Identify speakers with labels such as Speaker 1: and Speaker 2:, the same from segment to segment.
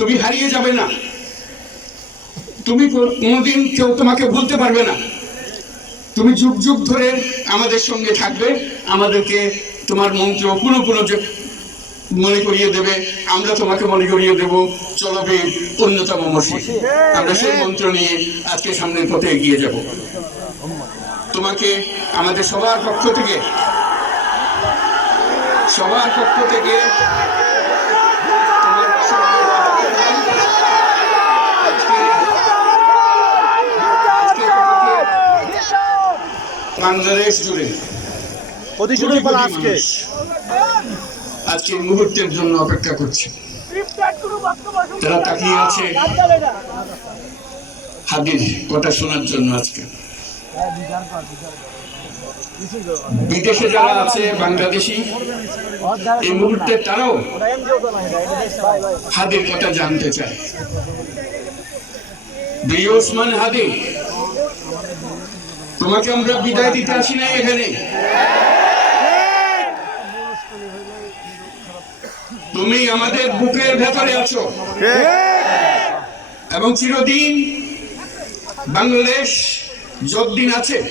Speaker 1: তুমি হারিয়ে যাবে না। তুমি কোনোদিন কেউ তোমাকে ভুলতে পারবে না। তুমি যুগ যুগ ধরে আমাদের সঙ্গে থাকবে, আমাদেরকে তোমার মন্ত্র পুরো যে মনে করিয়ে দেবে, আমরা তোমাকে মনে করিয়ে দেব চলবে অন্যতম মসজিদ। আমরা সেই মন্ত্র নিয়ে আজকে সামনের পথে এগিয়ে যাব। তোমাকে আমাদের সবার পক্ষ থেকে, সবার পক্ষ থেকে তোমার সঙ্গে আজকে- আজকে তোমাকে বাংলাদেশ জুড়ে
Speaker 2: আজকে।
Speaker 1: আজকে মুহূর্তের জন্য অপেক্ষা করছে। তারা তাকিয়ে আছে হাদির কথা শোনার জন্য আজকে। বিদেশে যারা আছে বাংলাদেশি এই মুহূর্তে তারাও হাদির কথা জানতে চায়। প্রিয় ওসমান হাদি তোমাকে আমরা বিদায় দিতে আসি নাই এখানে। তুমি আমাদের বুকের ভেতরে আছো। এবং চিরদিন বাংলাদেশ যতদিন আছে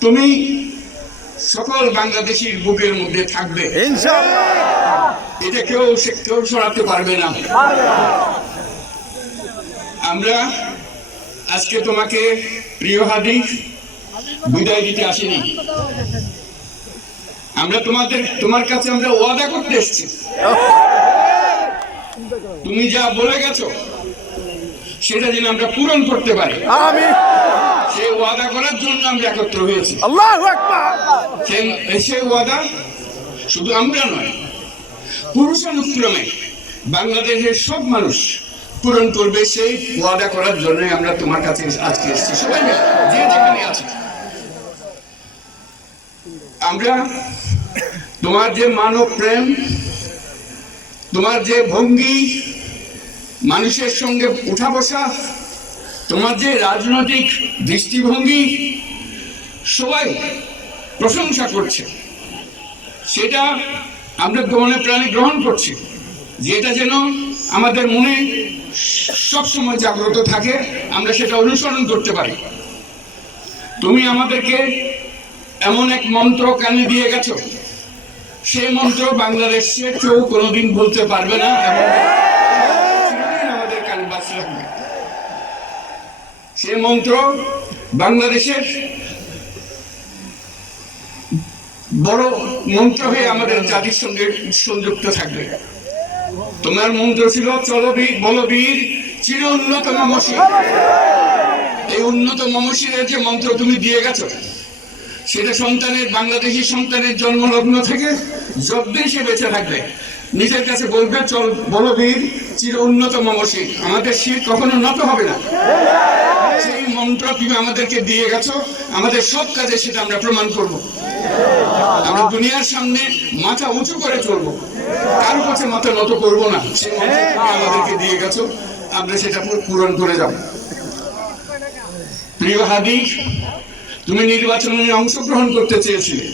Speaker 1: তুমি সকল বাংলাদেশির বুকের মধ্যে থাকবে। এটা কেউ সে- কেউ সরাতে পারবে না। আমরা আজকে তোমাকে প্রিয় হাদি বিদায় দিতে আসিনি। আমরা তোমাদের তোমার কাছে আমরা ওয়াদা করতে এসেছি। তুমি যা বলে গেছো সেটা যেন আমরা পূরণ করতে পারি। সেই ওয়াদা করার জন্য আমরা একত্র হয়েছি। সেই ওয়াদা শুধু আমরা নয় পুরুষানুক্রমে বাংলাদেশের সব মানুষ পূরণ করবে সেই ওয়াদা করার জন্য আমরা তোমার কাছে আজকে এসেছি। সবাই যে যেখানে আছে। আমরা তোমার যে মানব প্রেম, তোমার যে ভঙ্গি, মানুষের সঙ্গে উঠা বসা, তোমার যে রাজনৈতিক দৃষ্টিভঙ্গি, সবাই প্রশংসা করছে। সেটা আমরা মনে প্রাণে গ্রহণ করছি। যেটা যেন আমাদের মনে সব সময় জাগ্রত থাকে, আমরা সেটা অনুসরণ করতে পারি। তুমি আমাদেরকে এমন এক মন্ত্র কানে দিয়ে গেছো। সেই মন্ত্র বাংলাদেশে কেউ কোনোদিন বলতে পারবে না এবং সেই মন্ত্র বাংলাদেশের বড় মন্ত্র হয়ে আমাদের জাতির সঙ্গে সংযুক্ত থাকবে। তোমার মন্ত্র ছিল চলবীর বলবীর চির উন্নত মমসি এই উন্নত মমসিরের যে মন্ত্র তুমি দিয়ে গেছো, সেটা সন্তানের, বাংলাদেশি সন্তানের জন্মলগ্ন থেকে যতদিন সে বেঁচে থাকবে। নিজের কাছে বলবে, চল বলবীর চির উন্নত মমসির আমাদের শির কখনো নত হবে না। সেই মন্ত্র তুমি আমাদেরকে দিয়ে গেছো, আমাদের সব কাজে সেটা আমরা প্রমাণ করব। আমরা দুনিয়ার সামনে মাথা উঁচু করে চলবো। কারও কাছে মাথা নত করব না। তুমি আমাদেরকে দিয়ে গেছো আমরা সেটা পূরণ করে যাব। প্রিয় হাদি তুমি নির্বাচনে অংশগ্রহণ করতে চেয়েছিলে।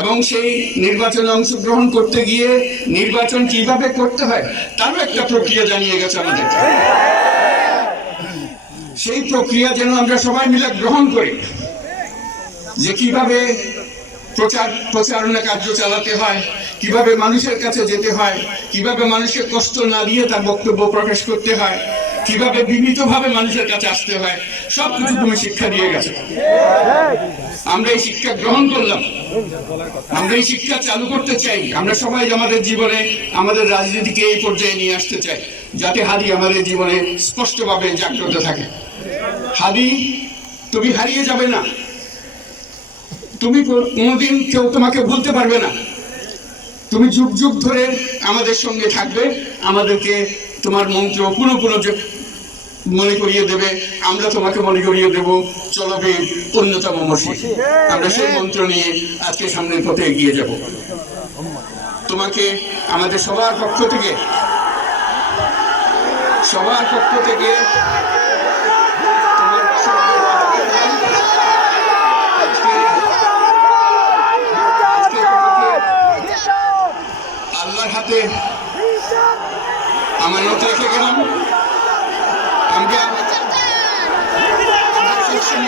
Speaker 1: এবং সেই নির্বাচনে অংশগ্রহণ করতে গিয়ে নির্বাচন কীভাবে করতে হয় তারও একটা প্রক্রিয়া জানিয়ে গেছে আমাদের। সেই প্রক্রিয়া যেন আমরা সবাই মিলে গ্রহণ করি যে কীভাবে প্রচার প্রচারণা কার্য চালাতে হয় কীভাবে মানুষের কাছে যেতে হয়, কীভাবে মানুষের কষ্ট না দিয়ে তার বক্তব্য প্রকাশ করতে হয়, কীভাবে বিনীতভাবে মানুষের কাছে আসতে হয় সব কিছু তুমি শিক্ষা দিয়ে গেছো। আমরা এই শিক্ষা গ্রহণ করলাম। আমরা এই শিক্ষা চালু করতে চাই। আমরা সবাই আমাদের জীবনে আমাদের রাজনীতিকে এই পর্যায়ে নিয়ে আসতে চাই, যাতে হাদি আমাদের জীবনে স্পষ্টভাবে জাগ্রত থাকে। হাদি, তুমি হারিয়ে যাবে না। তুমি কোনোদিন কেউ তোমাকে ভুলতে পারবে না। তুমি যুগ যুগ ধরে আমাদের সঙ্গে থাকবে আমাদেরকে তোমার মন্ত্র পুরো পুরো মনে করিয়ে দেবে আমরা তোমাকে মনে করিয়ে দেব চলবে অন্যতম মসজিদ। আমরা সেই মন্ত্র নিয়ে আজকে সামনের পথে এগিয়ে যাব। তোমাকে আমাদের সবার পক্ষ থেকে সবার পক্ষ থেকে তোমার সঙ্গে আজকে- আজকে আমার নোট রেখে গেলাম।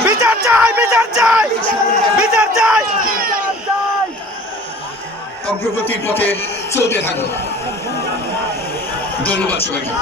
Speaker 2: বিচার চাই বিচার চাই বিচার চাই।
Speaker 1: অগ্রগতির পথে চলতে থাকব ধন্যবাদ সবাইকে।